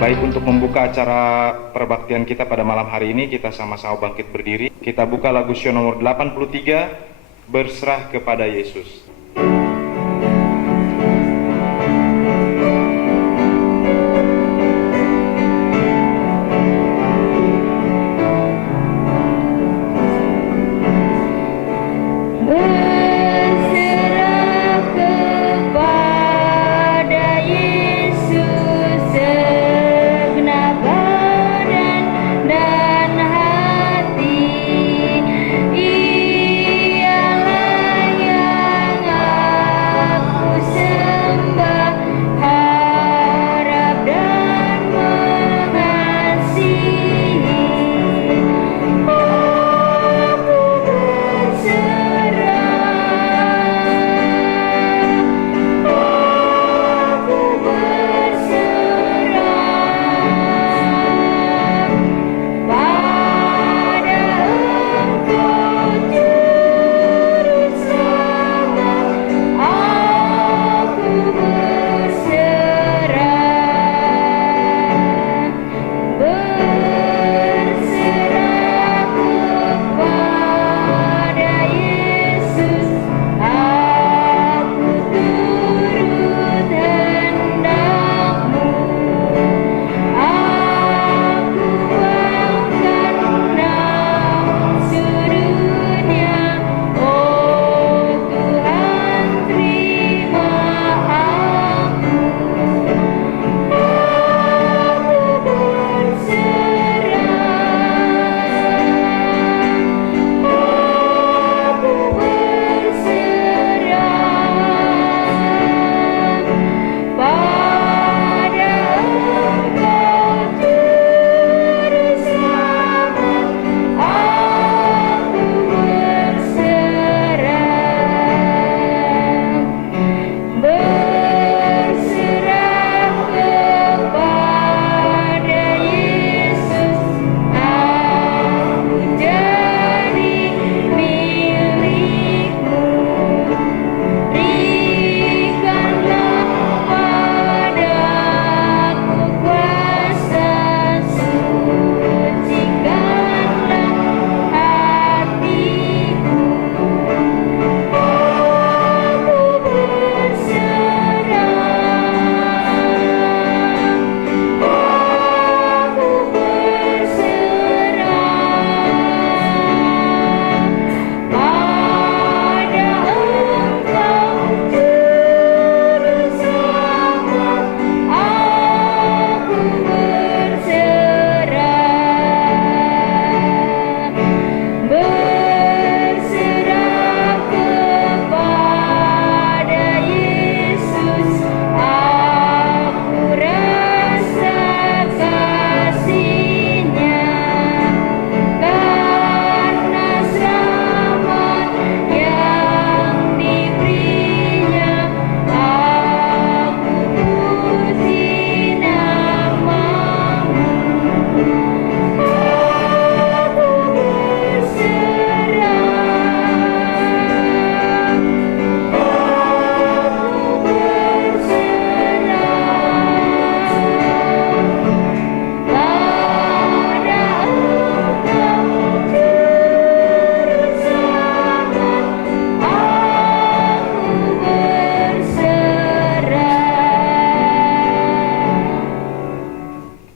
Baik, untuk membuka acara perbaktian kita pada malam hari ini, kita sama-sama bangkit berdiri. Kita buka lagu Sio nomor 83, Berserah kepada Yesus.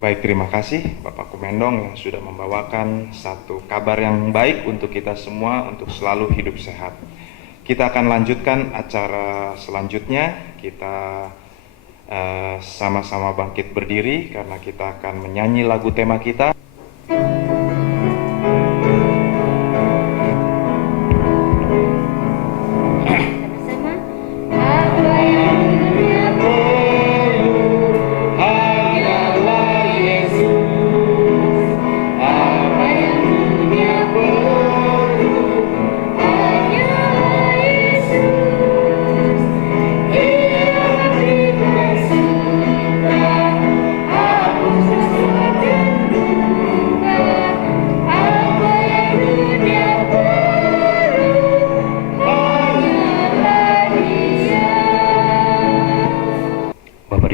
Baik, terima kasih Bapak Kumendong yang sudah membawakan satu kabar yang baik untuk kita semua untuk selalu hidup sehat. Kita akan lanjutkan acara selanjutnya. Kita sama-sama bangkit berdiri karena kita akan menyanyi lagu tema kita.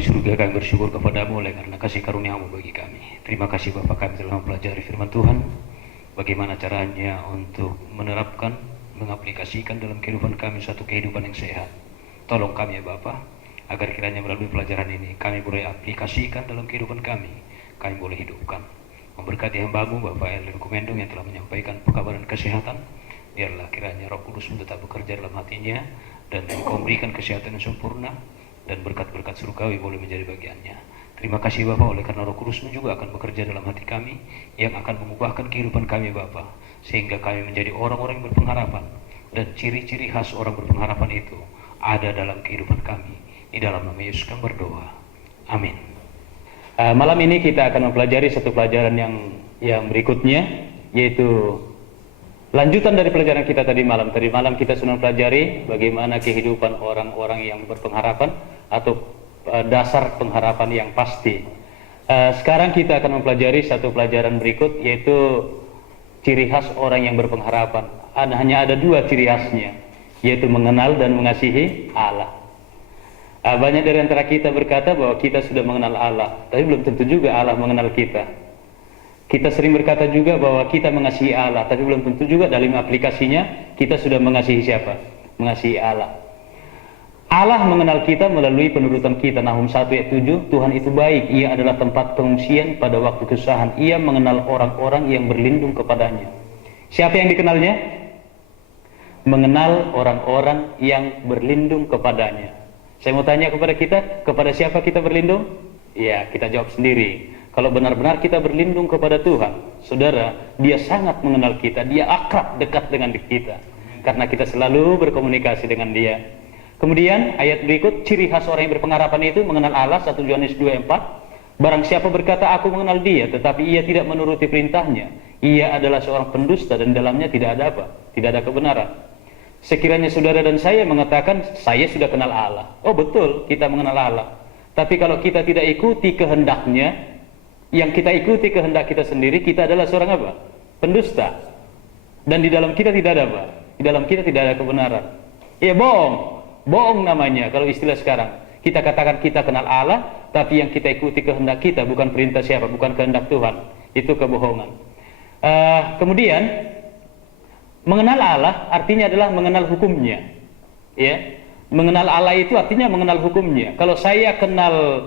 di surga, kami bersyukur kepadamu oleh karena kasih karuniamu bagi kami. Terima kasih Bapa, kami telah mempelajari firman Tuhan, bagaimana caranya untuk menerapkan, mengaplikasikan dalam kehidupan kami satu kehidupan yang sehat. Tolong kami ya Bapa, agar kiranya melalui pelajaran ini kami boleh aplikasikan dalam kehidupan kami boleh hidupkan. Memberkati hamba-Mu Bapak Erlin Kumendong yang telah menyampaikan pekabaran kesehatan, biarlah kiranya Roh Kudus tetap bekerja dalam hatinya dan Engkau memberikan kesehatan yang sempurna, dan berkat-berkat surgawi boleh menjadi bagiannya. Terima kasih Bapak, oleh karena Roh Kudus juga akan bekerja dalam hati kami, yang akan mengubahkan kehidupan kami Bapak, sehingga kami menjadi orang-orang yang berpengharapan, dan ciri-ciri khas orang berpengharapan itu ada dalam kehidupan kami. Di dalam nama Yesus kami berdoa. Amin. Malam ini kita akan mempelajari satu pelajaran yang berikutnya, yaitu lanjutan dari pelajaran kita tadi malam. Tadi malam kita sudah mempelajari bagaimana kehidupan orang-orang yang berpengharapan atau dasar pengharapan yang pasti. Sekarang kita akan mempelajari satu pelajaran berikut, yaitu ciri khas orang yang berpengharapan. Hanya ada dua ciri khasnya, yaitu mengenal dan mengasihi Allah. Banyak dari antara kita berkata bahwa kita sudah mengenal Allah, tapi belum tentu juga Allah mengenal kita. Kita sering berkata juga bahwa kita mengasihi Allah, tapi belum tentu juga dalam aplikasinya kita sudah mengasihi siapa? Mengasihi Allah. Allah mengenal kita melalui penurutan kita. Nahum 1 ayat 7, Tuhan itu baik, Ia adalah tempat pengungsian pada waktu kesusahan. Ia mengenal orang-orang yang berlindung kepadanya. Siapa yang dikenalnya? Mengenal orang-orang yang berlindung kepadanya. Saya mau tanya kepada kita, kepada siapa kita berlindung? Ya, kita jawab sendiri. Kalau benar-benar kita berlindung kepada Tuhan, saudara, Dia sangat mengenal kita, Dia akrab dekat dengan kita, karena kita selalu berkomunikasi dengan Dia. Kemudian ayat berikut, ciri khas orang yang berpengharapan itu mengenal Allah, 1 Yohanes 2:4. Barang siapa berkata aku mengenal Dia, tetapi ia tidak menuruti perintahnya, ia adalah seorang pendusta dan dalamnya tidak ada apa? Tidak ada kebenaran. Sekiranya saudara dan saya mengatakan saya sudah kenal Allah, oh betul, kita mengenal Allah. Tapi kalau kita tidak ikuti kehendaknya, yang kita ikuti kehendak kita sendiri, kita adalah seorang apa? Pendusta. Dan di dalam kita tidak ada apa? Di dalam kita tidak ada kebenaran. Ya bohong, bohong namanya kalau istilah sekarang. Kita katakan kita kenal Allah, tapi yang kita ikuti kehendak kita bukan perintah siapa, bukan kehendak Tuhan. Itu kebohongan. Kemudian mengenal Allah artinya adalah mengenal hukumnya. Ya, mengenal Allah itu artinya mengenal hukumnya. Kalau saya kenal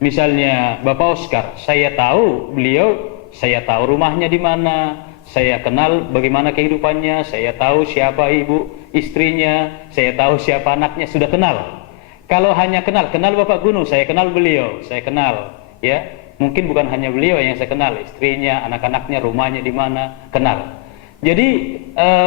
misalnya Bapak Oscar, saya tahu beliau, saya tahu rumahnya di mana, saya kenal bagaimana kehidupannya, saya tahu siapa ibu istrinya, saya tahu siapa anaknya, sudah kenal. Kalau hanya kenal Bapak Gunung, saya kenal beliau, saya kenal, ya. Mungkin bukan hanya beliau yang saya kenal, istrinya, anak-anaknya, rumahnya di mana, kenal. Jadi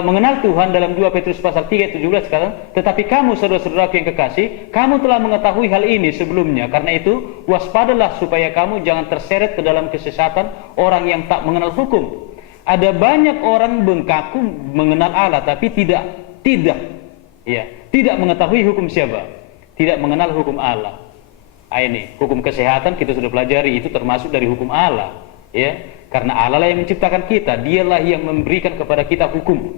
mengenal Tuhan dalam 2 Petrus pasal 3 ayat 17 sekarang, tetapi kamu saudara-saudaraku yang kekasih, kamu telah mengetahui hal ini sebelumnya, karena itu waspadalah supaya kamu jangan terseret ke dalam kesesatan orang yang tak mengenal hukum. Ada banyak orang bengkaku mengenal Allah tapi tidak mengetahui hukum siapa? Tidak mengenal hukum Allah. Ini hukum kesehatan kita sudah pelajari, itu termasuk dari hukum Allah, ya. Karena Allah lah yang menciptakan kita, Dialah yang memberikan kepada kita hukum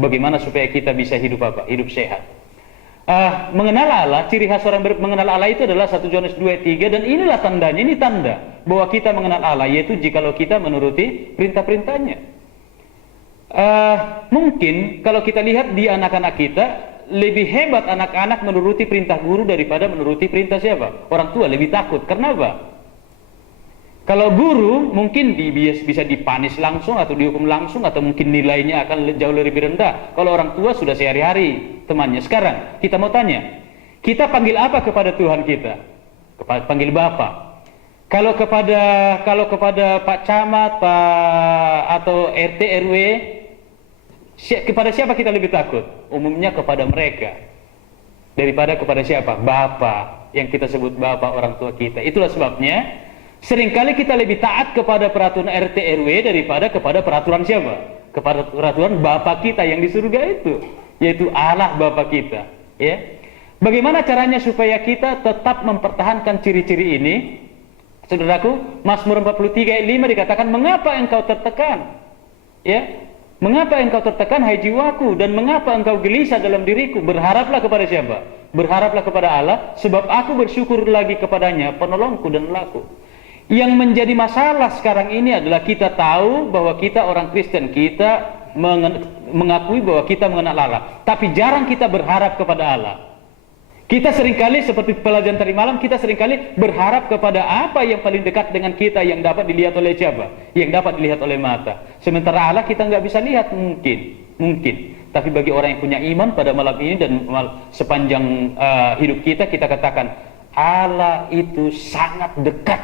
bagaimana supaya kita bisa hidup apa? Hidup sehat. Mengenal Allah, ciri khas orang mengenal Allah itu adalah 1 Yohanes 2:3, dan inilah tandanya, ini tanda bahwa kita mengenal Allah, yaitu jikalau kita menuruti perintah-perintahnya. Mungkin kalau kita lihat di anak-anak kita, lebih hebat anak-anak menuruti perintah guru daripada menuruti perintah siapa? Orang tua lebih takut. Kenapa? Kalau guru mungkin bisa dipanis langsung atau dihukum langsung, atau mungkin nilainya akan jauh lebih rendah. Kalau orang tua sudah sehari-hari temannya. Sekarang kita mau tanya, kita panggil apa kepada Tuhan kita? Panggil Bapak. Kalau kepada Pak Camat, Pak atau RT RW, kepada siapa kita lebih takut? Umumnya kepada mereka daripada kepada siapa? Bapak, yang kita sebut Bapak, orang tua kita. Itulah sebabnya seringkali kita lebih taat kepada peraturan RT RW daripada kepada peraturan siapa? Kepada peraturan Bapa kita yang di surga itu, yaitu Allah Bapa kita, ya. Bagaimana caranya supaya kita tetap mempertahankan ciri-ciri ini? Saudaraku, Mazmur 43 ayat 5 dikatakan, mengapa engkau tertekan? Ya. Mengapa engkau tertekan, hai jiwaku, dan mengapa engkau gelisah dalam diriku? Berharaplah kepada siapa? Berharaplah kepada Allah, sebab aku bersyukur lagi kepadanya, penolongku dan laku. Yang menjadi masalah sekarang ini adalah kita tahu bahwa kita orang Kristen, kita mengakui bahwa kita mengenal Allah, tapi jarang kita berharap kepada Allah. Kita seringkali seperti pelajaran tadi malam, kita seringkali berharap kepada apa yang paling dekat dengan kita, yang dapat dilihat oleh siapa? Yang dapat dilihat oleh mata. Sementara Allah kita nggak bisa lihat mungkin. Tapi bagi orang yang punya iman pada malam ini dan sepanjang hidup kita katakan Allah itu sangat dekat.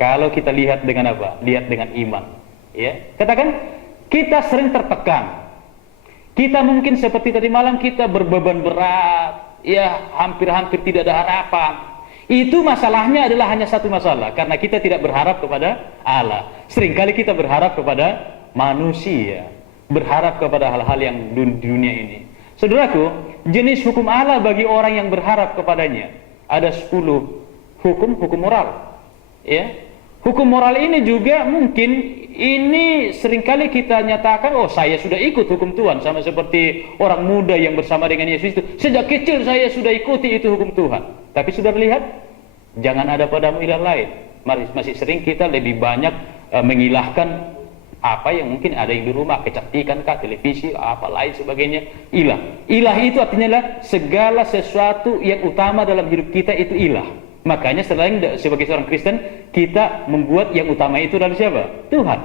Kalau kita lihat dengan apa? Lihat dengan iman. Ya, katakan kita sering tertekan. Kita mungkin seperti tadi malam kita berbeban berat, ya hampir-hampir tidak ada harapan. Itu masalahnya adalah hanya satu masalah, karena kita tidak berharap kepada Allah. Seringkali kita berharap kepada manusia, berharap kepada hal-hal yang di dunia ini. Saudaraku, jenis hukum Allah bagi orang yang berharap kepadanya ada 10 hukum moral. Ya. Hukum moral ini juga mungkin ini seringkali kita nyatakan, oh saya sudah ikut hukum Tuhan, sama seperti orang muda yang bersama dengan Yesus itu. Sejak kecil saya sudah ikuti itu hukum Tuhan. Tapi sudah lihat, jangan ada padamu ilah lain. Masih sering kita lebih banyak mengilahkan apa yang mungkin ada yang di rumah, kecantikan kah, televisi, apa lain sebagainya. Ilah itu artinya adalah segala sesuatu yang utama dalam hidup kita itu ilah. Makanya selain sebagai seorang Kristen, kita membuat yang utama itu dari siapa? Tuhan.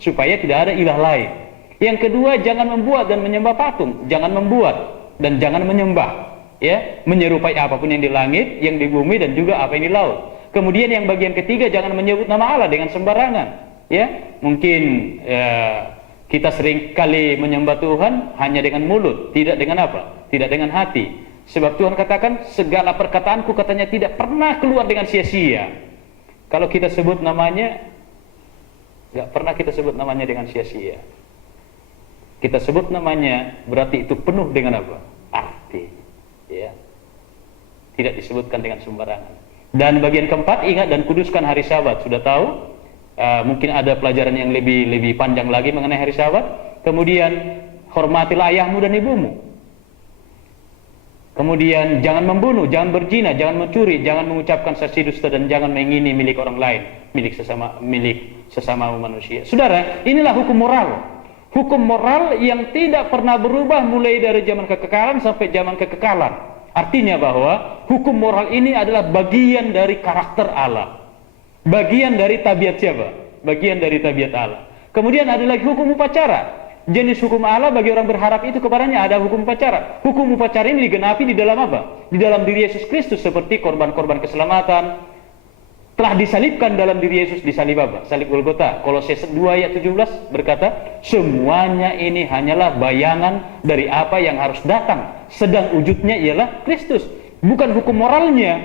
Supaya tidak ada ilah lain. Yang kedua, jangan membuat dan menyembah patung. Jangan membuat dan jangan menyembah. Ya, menyerupai apapun yang di langit, yang di bumi, dan juga apa yang di laut. Kemudian yang bagian ketiga, jangan menyebut nama Allah dengan sembarangan. Ya, mungkin kita sering kali menyembah Tuhan hanya dengan mulut, tidak dengan apa? Tidak dengan hati. Sebab Tuhan katakan segala perkataanku katanya tidak pernah keluar dengan sia-sia. Kalau kita sebut namanya, nggak pernah kita sebut namanya dengan sia-sia. Kita sebut namanya berarti itu penuh dengan apa? Arti. Ya. Tidak disebutkan dengan sembarangan. Dan bagian keempat, ingat dan kuduskan hari Sabat. Sudah tahu? Mungkin ada pelajaran yang lebih panjang lagi mengenai hari Sabat. Kemudian hormatilah ayahmu dan ibumu. Kemudian jangan membunuh, jangan berzina, jangan mencuri, jangan mengucapkan saksi dusta, dan jangan mengingini milik orang lain, milik sesama manusia. Saudara, inilah hukum moral. Hukum moral yang tidak pernah berubah mulai dari zaman kekekalan sampai zaman kekekalan. Artinya bahwa hukum moral ini adalah bagian dari karakter Allah. Bagian dari tabiat siapa? Bagian dari tabiat Allah. Kemudian ada lagi hukum upacara. Jenis hukum Allah bagi orang berharap itu kepadanya ada hukum upacara. Hukum upacara ini digenapi di dalam apa? Di dalam diri Yesus Kristus, seperti korban-korban keselamatan telah disalibkan dalam diri Yesus, disalib apa? Salib Golgota. Kolose 2 ayat 17 berkata, semuanya ini hanyalah bayangan dari apa yang harus datang, sedang wujudnya ialah Kristus. Bukan hukum moralnya.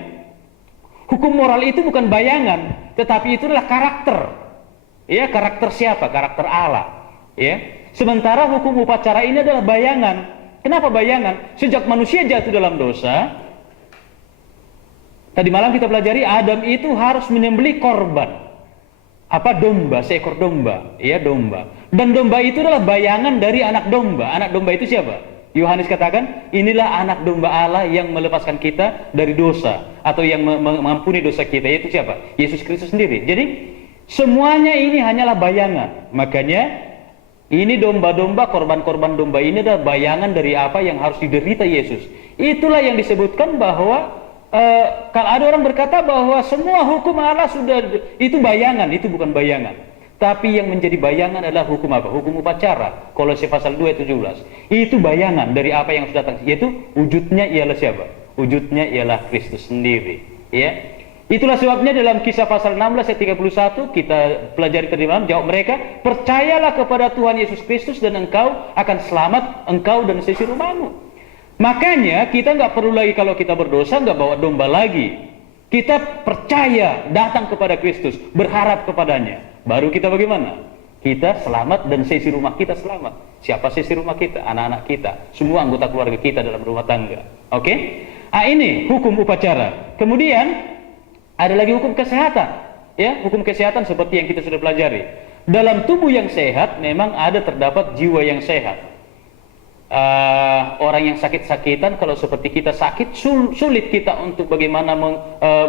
Hukum moral itu bukan bayangan, tetapi itu adalah karakter. Ya, karakter siapa? Karakter Allah. Ya. Sementara hukum upacara ini adalah bayangan. Kenapa bayangan? Sejak manusia jatuh dalam dosa, tadi malam kita pelajari Adam itu harus menyembelih korban. Apa? Domba, seekor domba. Ya, domba. Dan domba itu adalah bayangan dari anak domba. Anak domba itu siapa? Yohanes katakan, inilah anak domba Allah yang melepaskan kita dari dosa, atau yang mengampuni dosa kita. Yaitu siapa? Yesus Kristus sendiri. Jadi semuanya ini hanyalah bayangan. Makanya ini domba-domba, korban-korban domba ini adalah bayangan dari apa yang harus diderita Yesus. Itulah yang disebutkan bahwa kalau ada orang berkata bahwa semua hukum Allah sudah itu bayangan, itu bukan bayangan. Tapi yang menjadi bayangan adalah hukum apa? Hukum upacara. Kolose pasal 2 ayat 17. Itu bayangan dari apa yang sudah datang, yaitu wujudnya ialah siapa? Wujudnya ialah Kristus sendiri. Ya. Itulah sebabnya dalam Kisah pasal 16 ayat 31 kita pelajari tadi malam, jawab mereka, percayalah kepada Tuhan Yesus Kristus dan engkau akan selamat, engkau dan sesi rumahmu. Makanya kita nggak perlu lagi kalau kita berdosa nggak bawa domba lagi. Kita percaya, datang kepada Kristus, berharap kepadanya. Baru kita bagaimana? Kita selamat dan sesi rumah kita selamat. Siapa sesi rumah kita? Anak-anak kita, semua anggota keluarga kita dalam rumah tangga. Oke? Ini hukum upacara. Kemudian ada lagi hukum kesehatan, ya, hukum kesehatan seperti yang kita sudah pelajari. dalam tubuh yang sehat memang terdapat jiwa yang sehat. Orang yang sakit-sakitan, kalau seperti kita sakit, sulit kita untuk bagaimana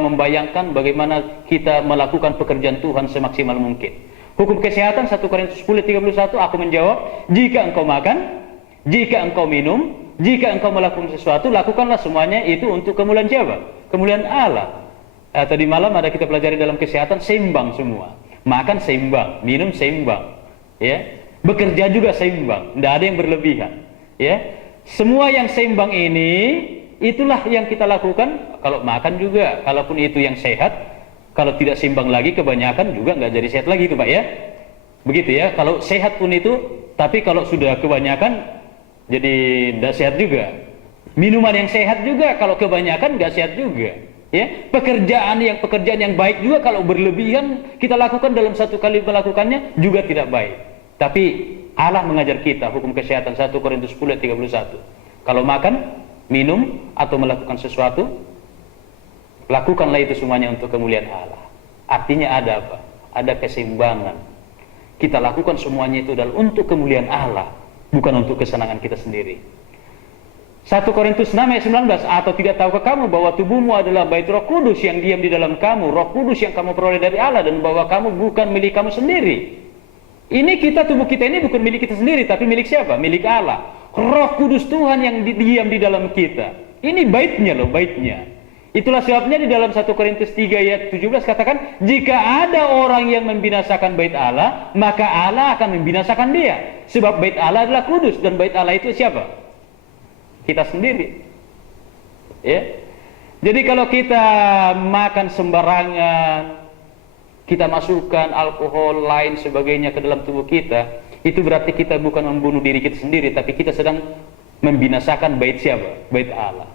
membayangkan bagaimana kita melakukan pekerjaan Tuhan semaksimal mungkin. Hukum kesehatan 1 Korintus 10:31, aku menjawab, jika engkau makan, jika engkau minum, jika engkau melakukan sesuatu, lakukanlah semuanya itu untuk kemuliaan siapa? Kemuliaan Allah. Tadi malam ada kita pelajari dalam kesehatan, seimbang semua. Makan seimbang, minum seimbang, ya. Bekerja juga seimbang, tidak ada yang berlebihan, ya. Semua yang seimbang ini, itulah yang kita lakukan. Kalau makan juga, kalaupun itu yang sehat, kalau tidak seimbang lagi, kebanyakan juga nggak jadi sehat lagi itu Pak ya. Begitu ya, kalau sehat pun itu, tapi kalau sudah kebanyakan, jadi tidak sehat juga. Minuman yang sehat juga, kalau kebanyakan nggak sehat juga. Ya, pekerjaan yang baik juga kalau berlebihan kita lakukan dalam satu kali melakukannya juga tidak baik. Tapi Allah mengajar kita hukum kesehatan 1 Korintus 10:31. Kalau makan, minum atau melakukan sesuatu, lakukanlah itu semuanya untuk kemuliaan Allah. Artinya ada apa? Ada keseimbangan. Kita lakukan semuanya itu adalah untuk kemuliaan Allah, bukan untuk kesenangan kita sendiri. 1 Korintus 6:19, atau tidak tahukah kamu bahwa tubuhmu adalah bait Roh Kudus yang diam di dalam kamu, Roh Kudus yang kamu peroleh dari Allah, dan bahwa kamu bukan milik kamu sendiri. Ini tubuh kita ini bukan milik kita sendiri, tapi milik siapa? Milik Allah. Roh Kudus Tuhan yang diam di dalam kita. Ini baitnya loh, baitnya. Itulah sebabnya di dalam 1 Korintus 3:17 katakan, jika ada orang yang membinasakan bait Allah, maka Allah akan membinasakan dia. Sebab bait Allah adalah kudus, dan bait Allah itu siapa? Kita sendiri. Ya. Jadi kalau kita makan sembarangan, kita masukkan alkohol lain sebagainya ke dalam tubuh kita, itu berarti kita bukan membunuh diri kita sendiri, tapi kita sedang membinasakan bait siapa? Bait Allah.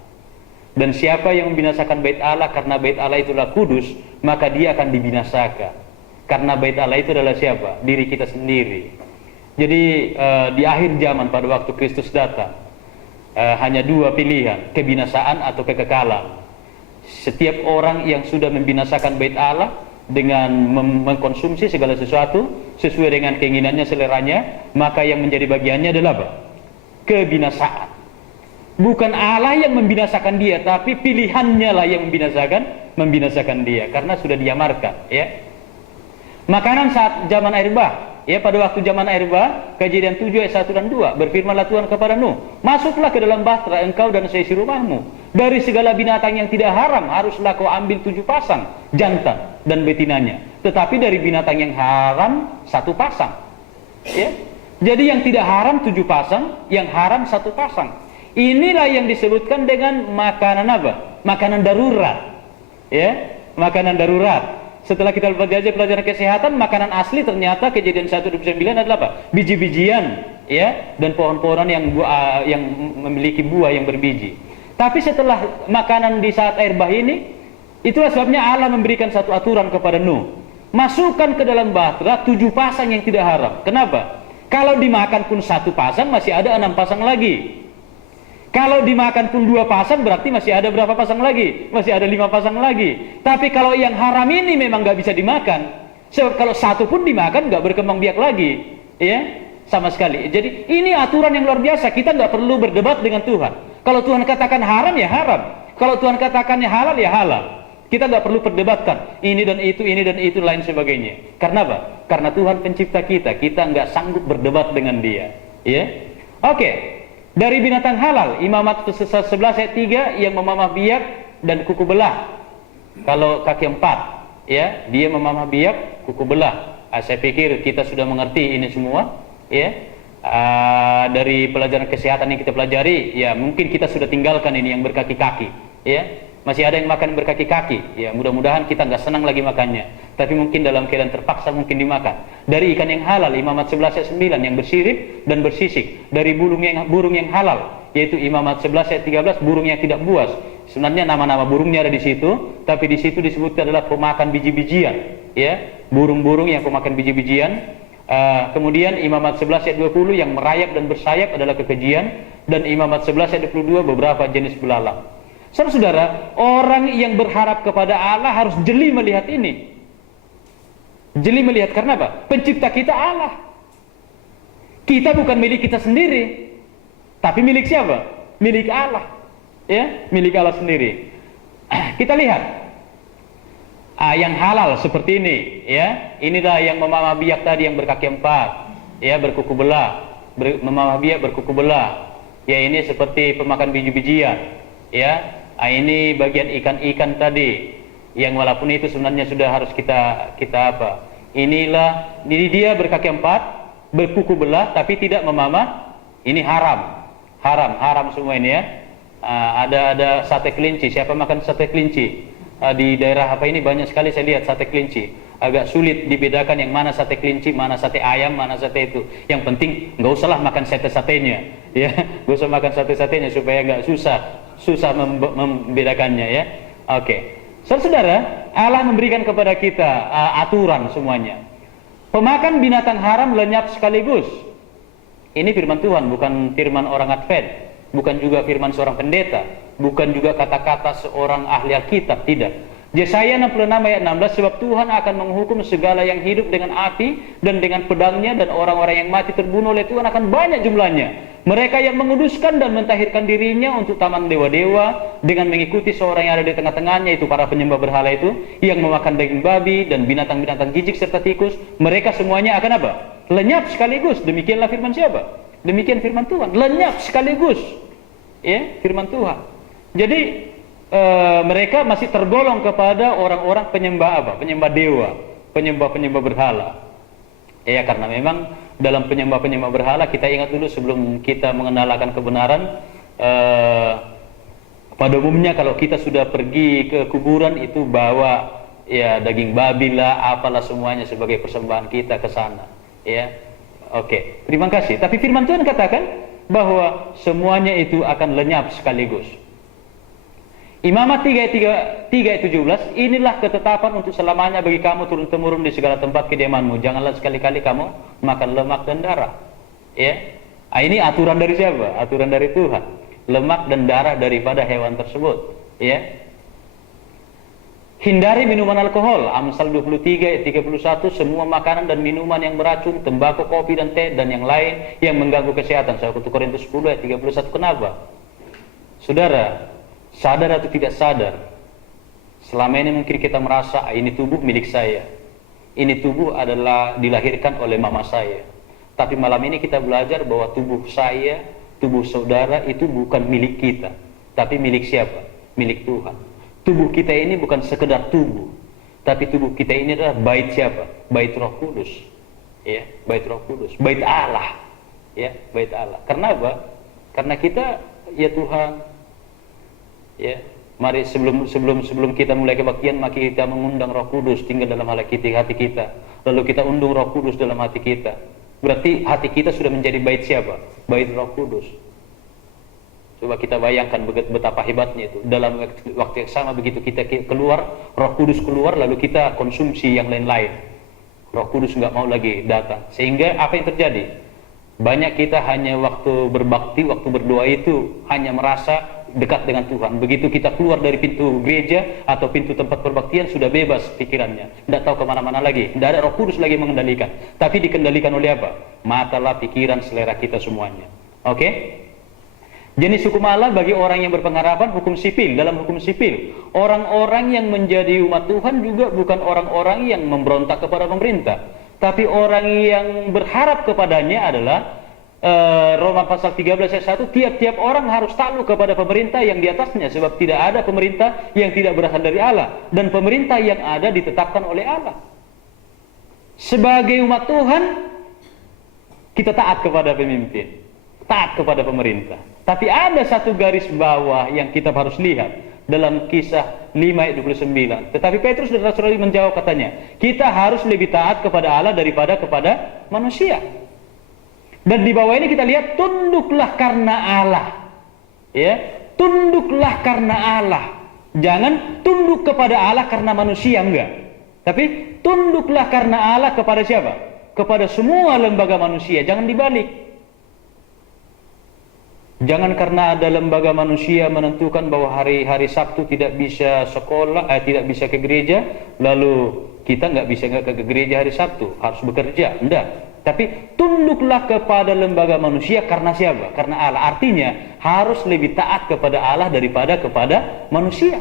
Dan siapa yang membinasakan bait Allah, karena bait Allah itulah kudus, maka dia akan dibinasakan. Karena bait Allah itu adalah siapa? Diri kita sendiri. Jadi di akhir zaman pada waktu Kristus datang, hanya dua pilihan, kebinasaan atau kekekalan. Setiap orang yang sudah membinasakan bait Allah dengan mengkonsumsi segala sesuatu sesuai dengan keinginannya, seleranya, maka yang menjadi bagiannya adalah apa? Kebinasaan. Bukan Allah yang membinasakan dia, tapi pilihannya lah yang membinasakan dia, karena sudah diamarkan, ya. Makanan saat zaman air bah, ya, pada waktu zaman air bah, Kejadian 7 ayat 1 dan 2, berfirmanlah Tuhan kepada Nuh, masuklah ke dalam bahtera engkau dan seisi rumahmu, dari segala binatang yang tidak haram haruslah kau ambil 7 pasang jantan dan betinanya, tetapi dari binatang yang haram 1 pasang, ya. Jadi yang tidak haram 7 pasang, yang haram 1 pasang. Inilah yang disebutkan dengan makanan apa? Makanan darurat, ya, makanan darurat. Setelah kita belajar pelajaran kesehatan, makanan asli ternyata Kejadian 1:29 adalah apa? Biji-bijian, ya, dan pohon-pohonan yang memiliki buah yang berbiji. Tapi setelah makanan di saat air bah ini, itulah sebabnya Allah memberikan satu aturan kepada Nuh. Masukkan ke dalam bahtera 7 pasang yang tidak haram. Kenapa? Kalau dimakan pun 1 pasang, masih ada 6 pasang lagi. Kalau dimakan pun 2 pasang, berarti masih ada berapa pasang lagi? Masih ada 5 pasang lagi. Tapi kalau yang haram ini memang nggak bisa dimakan. Sebab kalau 1 pun dimakan nggak berkembang biak lagi, ya, sama sekali. Jadi ini aturan yang luar biasa. Kita nggak perlu berdebat dengan Tuhan. Kalau Tuhan katakan haram ya haram. Kalau Tuhan katakannya halal ya halal. Kita nggak perlu perdebatkan ini dan itu lain sebagainya. Karena apa? Karena Tuhan pencipta kita. Kita nggak sanggup berdebat dengan Dia, ya. Oke. Dari binatang halal, Imamat 11 ayat 3, yang memamah biak dan kuku belah. Kalau kaki 4, ya, dia memamah biak, kuku belah. Saya pikir kita sudah mengerti ini semua, ya. Dari pelajaran kesehatan yang kita pelajari, ya, mungkin kita sudah tinggalkan ini yang berkaki-kaki, ya. Masih ada yang makan berkaki-kaki, ya, mudah-mudahan kita nggak senang lagi makannya, tapi mungkin dalam keadaan terpaksa mungkin dimakan. Dari ikan yang halal, Imamat 11 ayat 9, yang bersirip dan bersisik. Dari burung yang halal, yaitu Imamat 11 ayat 13, burung yang tidak buas. Sebenarnya nama-nama burungnya ada di situ, tapi di situ disebutkan adalah pemakan biji-bijian, ya, burung-burung yang pemakan biji-bijian. Kemudian Imamat 11 ayat 20, yang merayap dan bersayap adalah kekejian, dan Imamat 11 ayat 22, beberapa jenis belalang. Saudara-saudara, orang yang berharap kepada Allah harus jeli melihat ini. Jeli melihat karena apa? Pencipta kita Allah. Kita bukan milik kita sendiri, tapi milik siapa? Milik Allah. Ya, milik Allah sendiri. Kita lihat yang halal seperti ini, ya. Inilah yang memamah biak tadi yang berkaki 4, ya, berkuku belah. Memamah biak berkuku belah. Ya, ini seperti pemakan biji-bijian, ya. Ini bagian ikan-ikan tadi yang walaupun itu sebenarnya sudah harus kita apa? Ini dia berkaki 4, berkuku belah tapi tidak memamah. Ini haram semua ini, ya. Ada sate kelinci. Siapa makan sate kelinci? Di daerah apa ini banyak sekali saya lihat sate kelinci. Agak sulit dibedakan yang mana sate kelinci, mana sate ayam, mana sate itu. Yang penting nggak usahlah makan sate-satenya, ya. Nggak usah makan sate-satenya supaya nggak susah membedakannya, ya. Oke. Saudara, Allah memberikan kepada kita aturan semuanya. Pemakan binatang haram lenyap sekaligus. Ini firman Tuhan, bukan firman orang Advent. Bukan juga firman seorang pendeta, bukan juga kata-kata seorang ahli Alkitab, tidak. Yesaya 66 ayat 16, sebab Tuhan akan menghukum segala yang hidup dengan api dan dengan pedangnya, dan orang-orang yang mati terbunuh oleh Tuhan akan banyak jumlahnya. Mereka yang menguduskan dan mentahirkan dirinya untuk taman dewa-dewa dengan mengikuti seorang yang ada di tengah-tengahnya, itu para penyembah berhala itu, yang memakan daging babi dan binatang-binatang jijik serta tikus, mereka semuanya akan apa? Lenyap sekaligus. Demikianlah firman siapa? Demikian firman Tuhan, lenyap sekaligus, ya, firman Tuhan. Jadi mereka masih tergolong kepada orang-orang penyembah apa? Penyembah dewa, penyembah berhala. Ya, karena memang dalam penyembah berhala, kita ingat dulu sebelum kita mengenalkan kebenaran, pada umumnya kalau kita sudah pergi ke kuburan itu bawa, ya, daging babi lah, apalah semuanya sebagai persembahan kita ke sana, ya. Oke, terima kasih. Tapi firman Tuhan katakan bahwa semuanya itu akan lenyap sekaligus. Imamat 3 ayat 17, inilah ketetapan untuk selamanya bagi kamu turun-temurun di segala tempat kediamanmu. Janganlah sekali-kali kamu makan lemak dan darah. Ya, ini aturan dari siapa? Aturan dari Tuhan. Lemak dan darah daripada hewan tersebut. Ya. Hindari minuman alkohol. Amsal 23 ayat 31, semua makanan dan minuman yang beracun, tembakau, kopi dan teh dan yang lain yang mengganggu kesehatan. 1 Korintus 10 ayat 31. Kenapa? Saudara, sadar atau tidak sadar, selama ini mungkin kita merasa ini tubuh milik saya, ini tubuh adalah dilahirkan oleh mama saya. Tapi malam ini kita belajar bahwa tubuh saya, tubuh saudara itu bukan milik kita, tapi milik siapa? Milik Tuhan. Tubuh kita ini bukan sekedar tubuh, tapi tubuh kita ini adalah bait siapa? Bait Roh Kudus. Ya, bait Roh Kudus, bait Allah. Ya, bait Allah. Karena apa? Karena kita, ya Tuhan, ya, mari sebelum kita mulai kebaktian, mari kita mengundang Roh Kudus tinggal dalam hati kita. Lalu kita undang Roh Kudus dalam hati kita. Berarti hati kita sudah menjadi bait siapa? Bait Roh Kudus. Coba kita bayangkan betapa hebatnya itu. Dalam waktu yang sama begitu kita keluar, Roh Kudus keluar, lalu kita konsumsi yang lain-lain. Roh Kudus nggak mau lagi datang. Sehingga apa yang terjadi? Banyak kita hanya waktu berbakti, waktu berdoa itu hanya merasa dekat dengan Tuhan. Begitu kita keluar dari pintu gereja atau pintu tempat perbaktian, sudah bebas pikirannya, tidak tahu kemana-mana lagi, tidak ada Roh Kudus lagi mengendalikan, tapi dikendalikan oleh apa? Matalah, pikiran, selera kita semuanya. Oke? Jenis hukum Allah bagi orang yang berpengharapan, hukum sipil. Dalam hukum sipil, orang-orang yang menjadi umat Tuhan juga bukan orang-orang yang memberontak kepada pemerintah, tapi orang yang berharap kepadanya adalah Roma pasal 13 ayat 1, tiap-tiap orang harus takluk kepada pemerintah yang di atasnya, sebab tidak ada pemerintah yang tidak berasal dari Allah, dan pemerintah yang ada ditetapkan oleh Allah. Sebagai umat Tuhan, kita taat kepada pemimpin, taat kepada pemerintah. Tapi ada satu garis bawah yang kita harus lihat dalam Kisah 5 ayat 29. Tetapi Petrus dan Rasul menjawab, katanya, kita harus lebih taat kepada Allah daripada kepada manusia. Dan di bawah ini kita lihat, tunduklah karena Allah. Ya, tunduklah karena Allah. Jangan tunduk kepada Allah karena manusia, enggak. Tapi tunduklah karena Allah kepada siapa? Kepada semua lembaga manusia. Jangan dibalik. Jangan karena ada lembaga manusia menentukan bahwa hari Sabtu tidak bisa sekolah, tidak bisa ke gereja, lalu Kita nggak bisa nggak ke gereja hari Sabtu, harus bekerja, enggak. Tapi tunduklah kepada lembaga manusia karena siapa? Karena Allah. Artinya harus lebih taat kepada Allah daripada kepada manusia.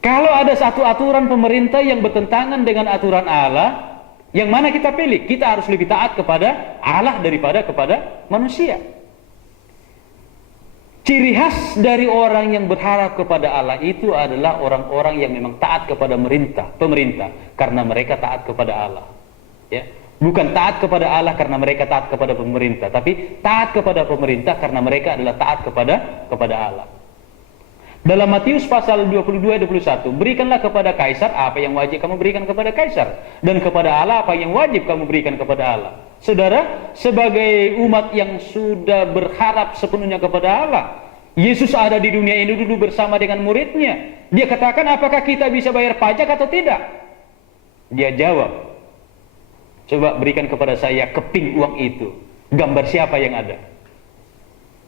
Kalau ada satu aturan pemerintah yang bertentangan dengan aturan Allah, yang mana kita pilih? Kita harus lebih taat kepada Allah daripada kepada manusia. Ciri khas dari orang yang berharap kepada Allah itu adalah orang-orang yang memang taat kepada pemerintah karena mereka taat kepada Allah. Ya, bukan taat kepada Allah karena mereka taat kepada pemerintah, tapi taat kepada pemerintah karena mereka adalah taat kepada Allah. Dalam Matius pasal 22-21, berikanlah kepada kaisar apa yang wajib kamu berikan kepada kaisar, dan kepada Allah apa yang wajib kamu berikan kepada Allah. Saudara, sebagai umat yang sudah berharap sepenuhnya kepada Allah, Yesus ada di dunia ini dulu bersama dengan muridnya. Dia katakan, apakah kita bisa bayar pajak atau tidak? Dia jawab, coba berikan kepada saya keping uang itu. Gambar siapa yang ada?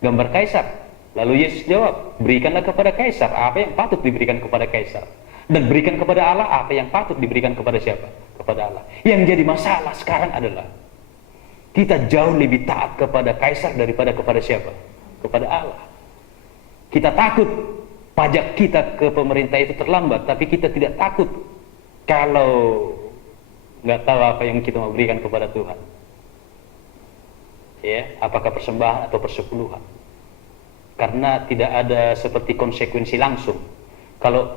Gambar kaisar. Lalu Yesus jawab, berikanlah kepada kaisar apa yang patut diberikan kepada kaisar, dan berikan kepada Allah apa yang patut diberikan kepada siapa? Kepada Allah. Yang jadi masalah sekarang adalah kita jauh lebih taat kepada kaisar daripada kepada siapa? Kepada Allah. Kita takut pajak kita ke pemerintah itu terlambat, tapi kita tidak takut kalau nggak tahu apa yang kita mau berikan kepada Tuhan. Ya, apakah persembahan atau persepuluhan? Karena tidak ada seperti konsekuensi langsung. Kalau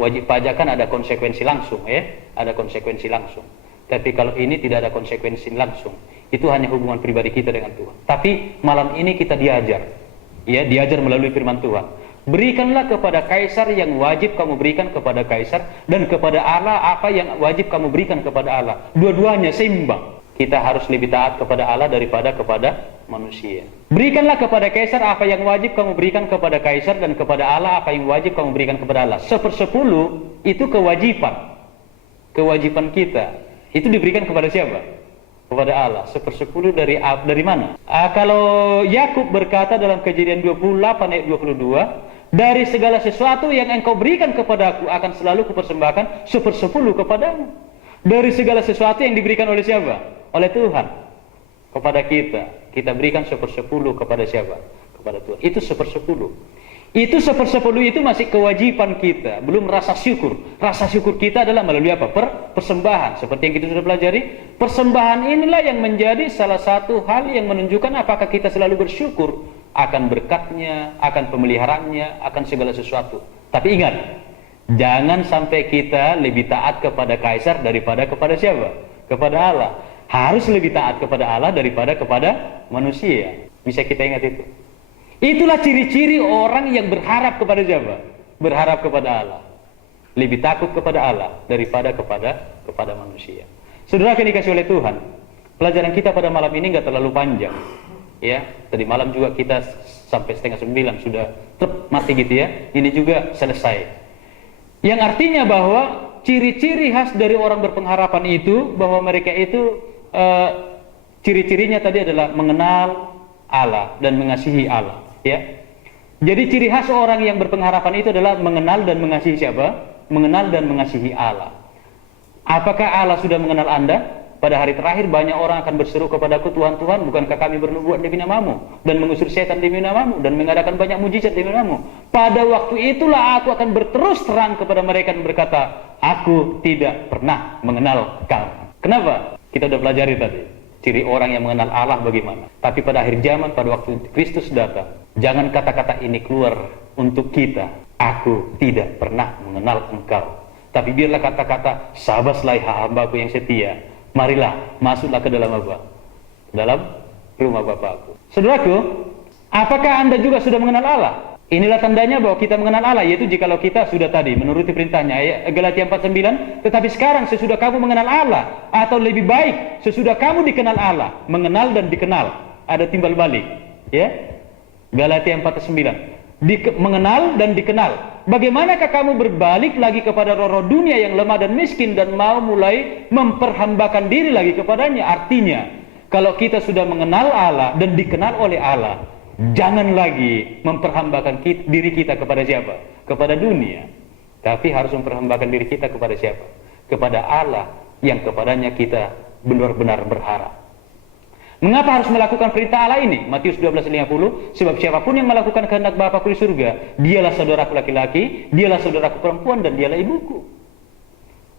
wajib pajak kan ada konsekuensi langsung, ya, ada konsekuensi langsung. Tapi kalau ini tidak ada konsekuensi langsung, itu hanya hubungan pribadi kita dengan Tuhan. Tapi malam ini kita diajar, ya, diajar melalui firman Tuhan. Berikanlah kepada kaisar yang wajib kamu berikan kepada kaisar, dan kepada Allah apa yang wajib kamu berikan kepada Allah. Dua-duanya seimbang. Kita harus lebih taat kepada Allah daripada kepada manusia. Berikanlah kepada kaisar apa yang wajib kamu berikan kepada kaisar, dan kepada Allah apa yang wajib kamu berikan kepada Allah. 1/10 itu kewajiban kita. Itu diberikan kepada siapa? Kepada Allah. 1/10 dari mana? Kalau Yakub berkata dalam Kejadian 28 ayat 22, dari segala sesuatu yang engkau berikan kepadaku akan selalu kupersembahkan 1/10 kepadamu. Dari segala sesuatu yang diberikan oleh siapa? Oleh Tuhan kepada kita. Kita berikan 1/10 kepada siapa? Kepada Tuhan. Itu 1/10. Itu 1/10 itu masih kewajiban kita, belum rasa syukur. Rasa syukur kita adalah melalui apa? Persembahan. Seperti yang kita sudah pelajari, persembahan inilah yang menjadi salah satu hal yang menunjukkan apakah kita selalu bersyukur akan berkatnya, akan pemeliharaannya, akan segala sesuatu. Tapi ingat, jangan sampai kita lebih taat kepada kaisar daripada kepada siapa? Kepada Allah. Harus lebih taat kepada Allah daripada kepada manusia. Bisa kita ingat itu. Itulah ciri-ciri orang yang berharap kepada siapa? Berharap kepada Allah. Lebih takut kepada Allah daripada kepada manusia. Saudara yang dikasih oleh Tuhan, pelajaran kita pada malam ini nggak terlalu panjang. Ya, tadi malam juga kita sampai 8:30 sudah mati gitu ya. Ini juga selesai. Yang artinya bahwa ciri-ciri khas dari orang berpengharapan itu, bahwa mereka itu ciri-cirinya tadi adalah mengenal Allah dan mengasihi Allah, ya. Jadi ciri khas orang yang berpengharapan itu adalah mengenal dan mengasihi siapa? Mengenal dan mengasihi Allah. Apakah Allah sudah mengenal Anda? Pada hari terakhir banyak orang akan berseru kepadaku, Tuhan, Tuhan, bukankah kami bernubuat demi namamu, dan mengusir setan demi namamu, dan mengadakan banyak mujizat demi namamu? Pada waktu itulah aku akan berterus terang kepada mereka dan berkata, aku tidak pernah mengenal kamu. Kenapa? Kita sudah pelajari tadi ciri orang yang mengenal Allah bagaimana. Tapi pada akhir zaman, pada waktu Kristus datang, jangan kata-kata ini keluar untuk kita, aku tidak pernah mengenal engkau. Tapi biarlah kata-kata, sahabatlah hambaku yang setia, marilah masuklah ke dalam apa? Dalam rumah Bapakku. Saudaraku, apakah Anda juga sudah mengenal Allah? Inilah tandanya bahwa kita mengenal Allah, yaitu jikalau kita sudah tadi menuruti perintahnya, Galatia 4:9. Tetapi sekarang sesudah kamu mengenal Allah, atau lebih baik sesudah kamu dikenal Allah. Mengenal dan dikenal ada timbal balik, ya. Galatia 4:9. Mengenal dan dikenal. Bagaimanakah kamu berbalik lagi kepada roh-roh dunia yang lemah dan miskin, dan mau mulai memperhambakan diri lagi kepadanya? Artinya, kalau kita sudah mengenal Allah dan dikenal oleh Allah, jangan lagi memperhambakan diri kita kepada siapa? Kepada dunia. Tapi harus memperhambakan diri kita kepada siapa? Kepada Allah yang kepadanya kita benar-benar berharap. Mengapa harus melakukan perintah Allah ini? Matius 12:50, sebab siapapun yang melakukan kehendak Bapakku di surga, dialah saudaraku laki-laki, dialah saudaraku perempuan, dan dialah ibuku.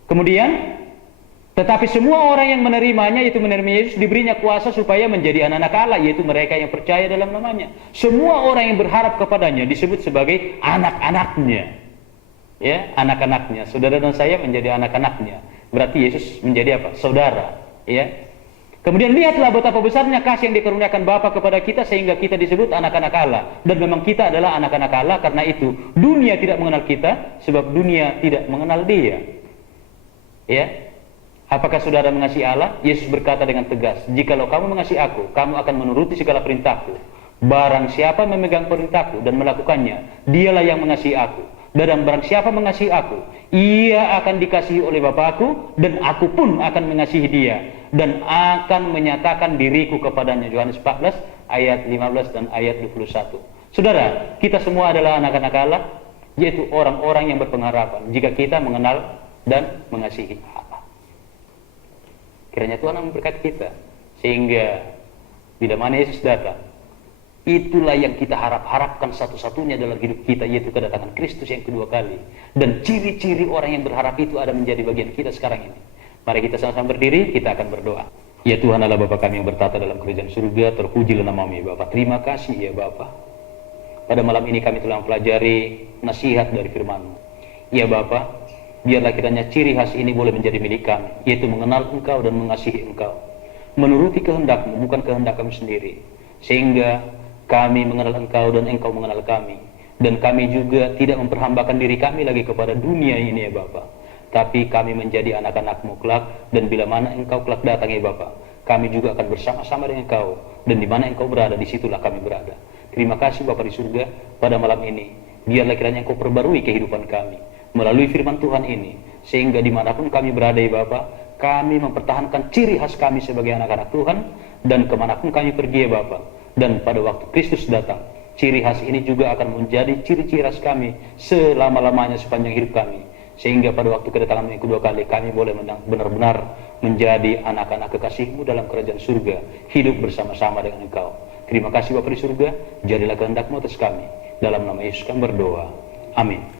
Kemudian, tetapi semua orang yang menerimanya, yaitu menerima Yesus, diberinya kuasa supaya menjadi anak-anak Allah, yaitu mereka yang percaya dalam namanya. Semua orang yang berharap kepadanya disebut sebagai anak-anaknya. Ya, anak-anaknya. Saudara dan saya menjadi anak-anaknya. Berarti Yesus menjadi apa? Saudara. Ya. Kemudian lihatlah betapa besarnya kasih yang dikaruniakan Bapa kepada kita sehingga kita disebut anak-anak Allah. Dan memang kita adalah anak-anak Allah, karena itu dunia tidak mengenal kita sebab dunia tidak mengenal Dia. Ya. Apakah saudara mengasihi Allah? Yesus berkata dengan tegas, "Jikalau kamu mengasihi aku, kamu akan menuruti segala perintahku. Barang siapa memegang perintahku dan melakukannya, dialah yang mengasihi aku. Dan barang siapa mengasihi aku, ia akan dikasihi oleh Bapakku, dan aku pun akan mengasihi dia, dan akan menyatakan diriku kepadanya." Yohanes 14 ayat 15 dan ayat 21. Saudara, kita semua adalah anak-anak Allah, yaitu orang-orang yang berpengharapan jika kita mengenal dan mengasihi Allah. Kiranya Tuhan memberkati kita, sehingga bila mana Yesus datang, itulah yang kita harapkan satu-satunya dalam hidup kita, yaitu kedatangan Kristus yang kedua kali. Dan ciri-ciri orang yang berharap itu ada menjadi bagian kita sekarang ini. Mari kita sama-sama berdiri, kita akan berdoa. Ya Tuhan Allah Bapa kami yang bertata dalam kerajaan surga, terpujilah namamu ya Bapa. Terima kasih ya Bapa. Pada malam ini kami telah mempelajari nasihat dari firman-Mu. Ya Bapa, biarlah kiranya ciri khas ini boleh menjadi milik kami, yaitu mengenal Engkau dan mengasihi Engkau. Menuruti kehendak-Mu, bukan kehendak kami sendiri. Sehingga kami mengenal Engkau dan Engkau mengenal kami. Dan kami juga tidak memperhambakan diri kami lagi kepada dunia ini ya Bapa. Tapi kami menjadi anak-anak-Mu kelak, dan bila mana Engkau kelak datang ya Bapa, kami juga akan bersama-sama dengan Engkau. Dan di mana Engkau berada, disitulah kami berada. Terima kasih Bapa di surga, pada malam ini. Biarlah kiranya Engkau perbarui kehidupan kami melalui firman Tuhan ini. Sehingga dimanapun kami berada ya Bapa, kami mempertahankan ciri khas kami sebagai anak-anak Tuhan. Dan kemanapun kami pergi ya Bapa, dan pada waktu Kristus datang, ciri khas ini juga akan menjadi ciri-ciri khas kami selama-lamanya sepanjang hidup kami. Sehingga pada waktu kedatangan yang kedua kali, kami boleh benar-benar menjadi anak-anak kekasih-Mu dalam kerajaan surga, hidup bersama-sama dengan Engkau. Terima kasih Bapa di surga, jadilah kehendak-Mu atas kami. Dalam nama Yesus kami berdoa. Amin.